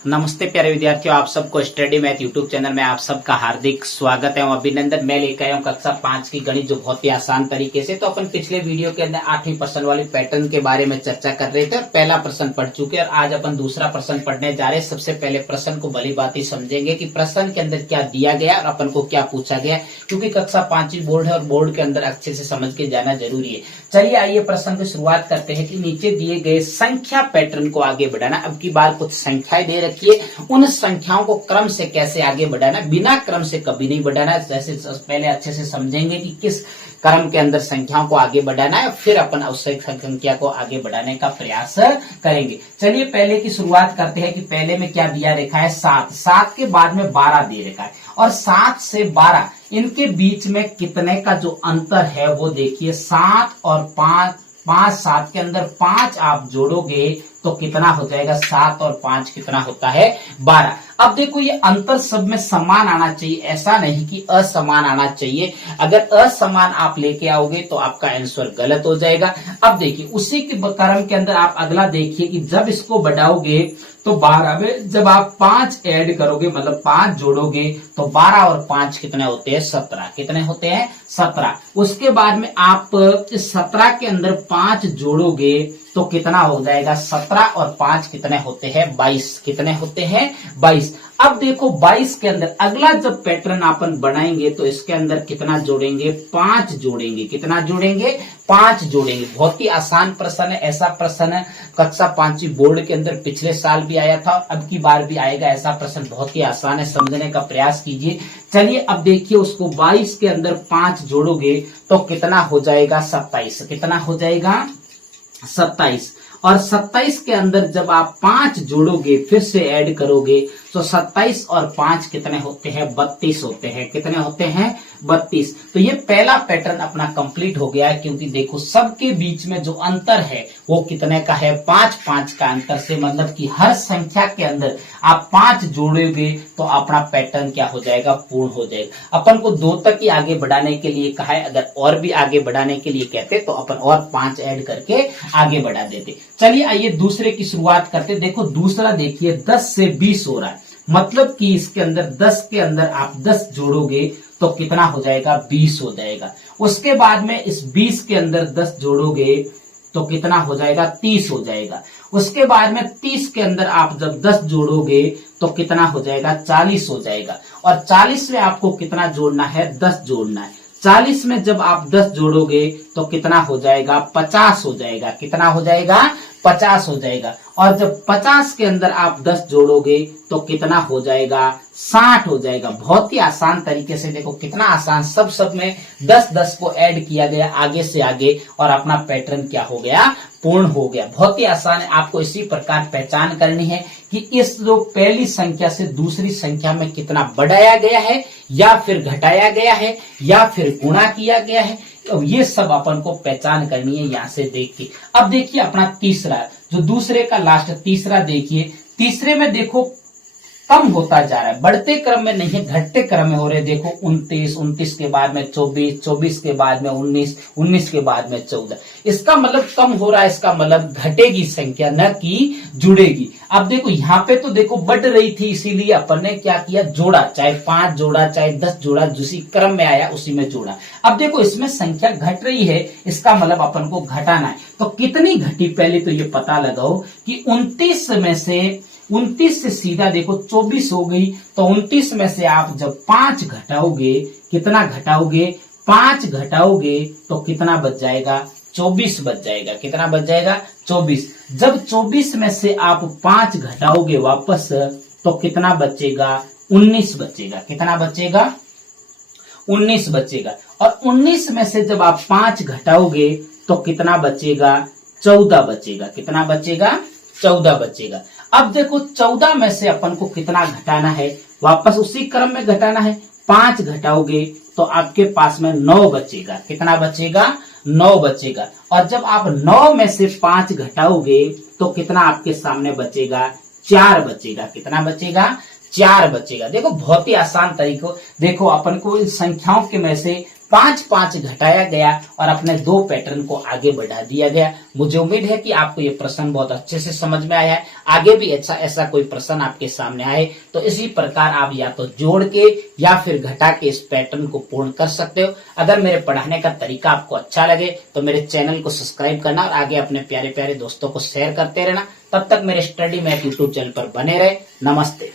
नमस्ते प्यारे विद्यार्थियों, आप सबको स्टडी मैथ यूट्यूब चैनल में आप सबका हार्दिक स्वागत है और अभिनंदन। मैं लेकर आया हूँ कक्षा 5 की गणित, जो बहुत ही आसान तरीके से। तो अपन पिछले वीडियो के अंदर 8वीं प्रश्न वाली पैटर्न के बारे में चर्चा कर रहे थे और पहला प्रश्न पढ़ चुके हैं और आज अपन दूसरा प्रश्न पढ़ने जा रहे हैं। सबसे पहले प्रश्न को भली बात ही समझेंगे कि प्रश्न के अंदर क्या दिया गया और अपन को क्या पूछा गया, क्योंकि कक्षा 5वीं बोर्ड है और बोर्ड के अंदर अच्छे से समझ के जाना जरूरी है। चलिए आइए प्रश्न की शुरुआत करते हैं कि नीचे दिए गए संख्या पैटर्न को आगे बढ़ाना। अब की बार कुछ संख्याएं दे रखी है, उन संख्याओं को क्रम से कैसे आगे बढ़ाना, बिना क्रम से कभी नहीं बढ़ाना। जैसे पहले अच्छे से समझेंगे कि किस क्रम के अंदर संख्याओं को आगे बढ़ाना है, फिर अपन उस संख्या को आगे बढ़ाने का प्रयास करेंगे। चलिए पहले की शुरुआत करते हैं कि पहले में क्या दिया रखा है, 7। 7 के बाद में 12 दे रखा है और 7 से 12 इनके बीच में कितने का जो अंतर है वो देखिए। 7 और 5, 7 के अंदर 5 आप जोड़ोगे तो कितना हो जाएगा, 7 और 5 कितना होता है, 12। अब देखो ये अंतर सब में समान आना चाहिए, ऐसा नहीं कि असमान आना चाहिए। अगर असमान आप लेके आओगे तो आपका आंसर गलत हो जाएगा। अब देखिए उसी के क्रम के अंदर आप अगला देखिए कि जब इसको बढ़ाओगे तो 12 में जब आप 5 ऐड करोगे, मतलब 5 जोड़ोगे तो 12 और 5 कितने होते हैं, 17। कितने होते हैं, 17। उसके बाद में आप 17 के अंदर 5 जोड़ोगे तो कितना हो जाएगा, 17 और 5 कितने होते हैं, 22। कितने होते हैं, 22। अब देखो 22 के अंदर अगला जब पैटर्न अपन बनाएंगे तो इसके अंदर कितना जोड़ेंगे, 5 जोड़ेंगे। कितना जोड़ेंगे, 5 जोड़ेंगे। बहुत ही आसान प्रश्न है। ऐसा प्रश्न कक्षा 5वीं बोर्ड के अंदर पिछले साल भी आया था, अब की बार भी आएगा। ऐसा प्रश्न बहुत ही आसान है, समझने का प्रयास कीजिए। चलिए अब देखिए उसको 22 के अंदर 5 जोड़ोगे तो कितना हो जाएगा, 27। कितना हो जाएगा, 27। और 27 के अंदर जब आप 5 जोड़ोगे फिर से ऐड करोगे तो 27 और 5 कितने होते हैं, 32 होते हैं। कितने होते हैं, 32। तो ये पहला पैटर्न अपना कंप्लीट हो गया है, क्योंकि देखो सबके बीच में जो अंतर है वो कितने का है, 5 का अंतर से, मतलब कि हर संख्या के अंदर आप 5 जोड़ोगे तो अपना पैटर्न क्या हो जाएगा, पूर्ण हो जाएगा। अपन को 2 तक ही आगे बढ़ाने के लिए कहा है, अगर और भी आगे बढ़ाने के लिए कहते तो अपन और 5 ऐड करके आगे बढ़ा देते। चलिए आइए दूसरे की शुरुआत करते। देखो दूसरा देखिए 10 से 20 हो रहा है, मतलब कि इसके अंदर 10 के अंदर आप 10 जोड़ोगे तो कितना हो जाएगा, 20 हो जाएगा। उसके बाद में इस 20 के अंदर 10 जोड़ोगे तो कितना हो जाएगा, 30 हो जाएगा। उसके बाद में 30 के अंदर आप जब 10 जोड़ोगे तो कितना हो जाएगा, 40 हो जाएगा। और 40 में आपको कितना जोड़ना है, 10 जोड़ना है। 40 में जब आप 10 जोड़ोगे तो कितना हो जाएगा, 50 हो जाएगा। कितना हो जाएगा, 50 हो जाएगा। और जब 50 के अंदर आप 10 जोड़ोगे तो कितना हो जाएगा, 60 हो जाएगा। बहुत ही आसान तरीके से देखो कितना आसान, सब में 10 को ऐड किया गया आगे से आगे और अपना पैटर्न क्या हो गया, पूर्ण हो गया। बहुत ही आसान है। आपको इसी प्रकार पहचान करनी है कि इस जो पहली संख्या से दूसरी संख्या में कितना बढ़ाया गया है या फिर घटाया गया है या फिर गुणा किया गया है। अब ये सब अपन को पहचान करनी है यहाँ से देख के। अब देखिए अपना तीसरा, जो दूसरे का लास्ट तीसरा देखिए, तीसरे में देखो कम होता जा रहा है, बढ़ते क्रम में नहीं है, घटते क्रम में हो रहे। देखो 29 के बाद में 24 के बाद में 19 के बाद में 14। इसका मतलब कम हो रहा है, इसका मतलब घटेगी संख्या, न कि जुड़ेगी। अब देखो यहाँ पे तो देखो बढ़ रही थी, इसीलिए अपन ने क्या किया, जोड़ा। चाहे 5 जोड़ा चाहे 10 जोड़ा, जिसी क्रम में आया उसी में जोड़ा। अब देखो इसमें संख्या घट रही है, इसका मतलब अपन को घटाना है। तो कितनी घटी, पहले तो ये पता लगाओ कि 29 से सीधा देखो 24 हो गई। तो 29 में से आप जब 5 घटाओगे, कितना घटाओगे, 5 घटाओगे तो कितना बच जाएगा, 24 बच जाएगा। कितना बच जाएगा, 24। जब 24 में से आप 5 घटाओगे वापस तो कितना बचेगा, 19 बचेगा। कितना बचेगा, 19 बचेगा। और 19 में से जब आप 5 घटाओगे तो कितना बचेगा, 14 बचेगा। कितना बचेगा, 14 बचेगा। अब देखो 14 में से अपन को कितना घटाना है, वापस उसी क्रम में घटाना है। 5 घटाओगे तो आपके पास में 9 बचेगा। कितना बचेगा, 9 बचेगा। और जब आप 9 में से 5 घटाओगे तो कितना आपके सामने बचेगा, 4 बचेगा। कितना बचेगा, 4 बचेगा। देखो बहुत ही आसान तरीको, देखो अपन को इन संख्याओं के में से 5 5 घटाया गया और अपने 2 पैटर्न को आगे बढ़ा दिया गया। मुझे उम्मीद है कि आपको ये प्रश्न बहुत अच्छे से समझ में आया है। आगे भी ऐसा कोई प्रश्न आपके सामने आए तो इसी प्रकार आप या तो जोड़ के या फिर घटा के इस पैटर्न को पूर्ण कर सकते हो। अगर मेरे पढ़ाने का तरीका आपको अच्छा लगे तो मेरे चैनल को सब्सक्राइब करना और आगे अपने प्यारे प्यारे दोस्तों को शेयर करते रहना। तब तक मेरे स्टडी मैथ यूट्यूब चैनल पर बने रहे। नमस्ते।